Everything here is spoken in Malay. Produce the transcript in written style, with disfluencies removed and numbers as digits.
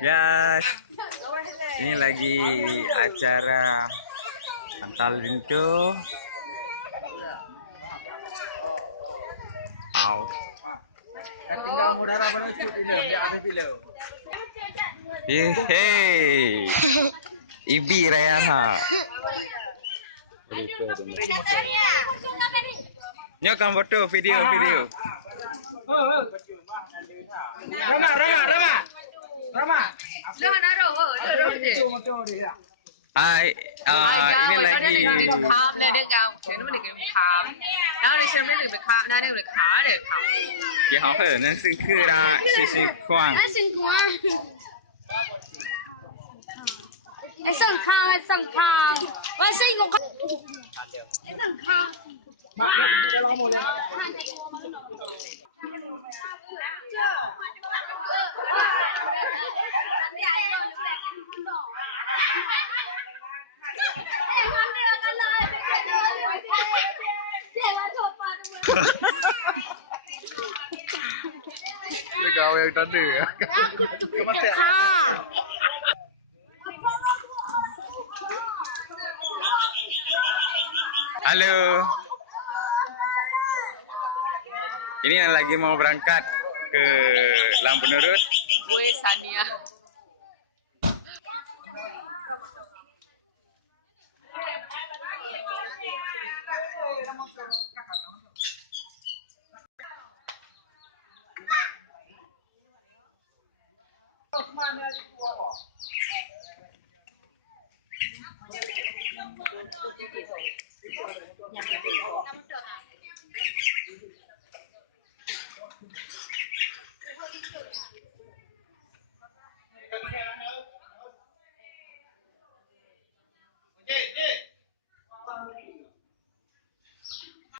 Ya, ini lagi acara antal pintu. Au. Hei, Ibi Rayana. Nyo kan foto video. Rama. Hai, ini lagi. Dia 好喝，那是克拉试况。上汤，我是一个。上汤。Kau yang tanda ya. Halo. Ini yang lagi mau berangkat ke Lampu Nurut. Gue Sania.